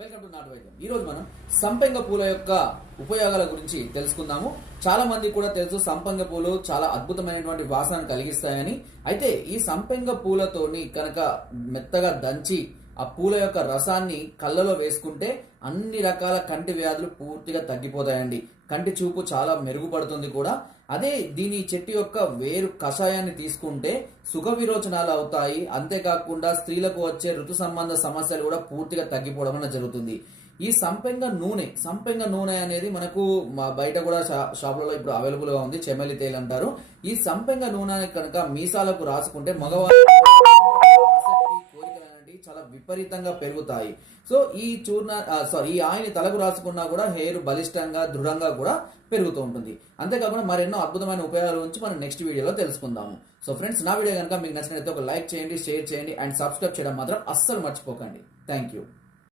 Welcome to నాటు వైద్యం. ఈ రోజు మనం సంపెంగ పూల యొక్క ఉపయోగాల గురించి తెలుసుకుందాము. చాలా మంది కూడా తెలుసు సంపెంగ పూలు చాలా అద్భుతమైనటువంటి వాసనను కలిగిస్తాయని. అయితే ఈ సంపెంగ పూలతోని కనుక మెత్తగా దంచి ఆ పూల యొక్క రసాన్ని కళ్ళలో వేసుకుంటే అన్ని రకాల కంటి వ్యాధులు పూర్తిగా తగ్గిపోతాయండి. కంటి చూపు చాలా మెరుగుపడుతుంది కూడా. అదే దీని చెట్టు యొక్క వేరు కషాయాన్ని తీసుకుంటే సుఖ విరోచనాలు అవుతాయి. అంతేకాకుండా స్త్రీలకు వచ్చే ఋతు సంబంధ సమస్యలు కూడా పూర్తిగా తగ్గిపోవడం అనేది జరుగుతుంది. ఈ సంపెంగ నూనె అనేది మనకు బయట కూడా షాపులలో ఇప్పుడు అవైలబుల్ గా ఉంది. చెమెలి తేల్ అంటారు. ఈ సంపెంగ నూనె కనుక మీసాలకు రాసుకుంటే మగవారు చాలా విపరీతంగా పెరుగుతాయి. సో ఈ ఆయిల్ తలకు రాసుకున్నా కూడా హెయిర్ బలిష్టంగా దృఢంగా కూడా పెరుగుతూ ఉంటుంది. అంతేకాకుండా మరెన్నో అద్భుతమైన ఉపయోగాల గురించి మనం నెక్స్ట్ వీడియోలో తెలుసుకుందాము. సో ఫ్రెండ్స్, నా వీడియో కనుక మీకు నచ్చినట్లయితే ఒక లైక్ చేయండి, షేర్ చేయండి అండ్ సబ్స్క్రైబ్ చేయడం మాత్రం అస్సలు మర్చిపోకండి. Thank you.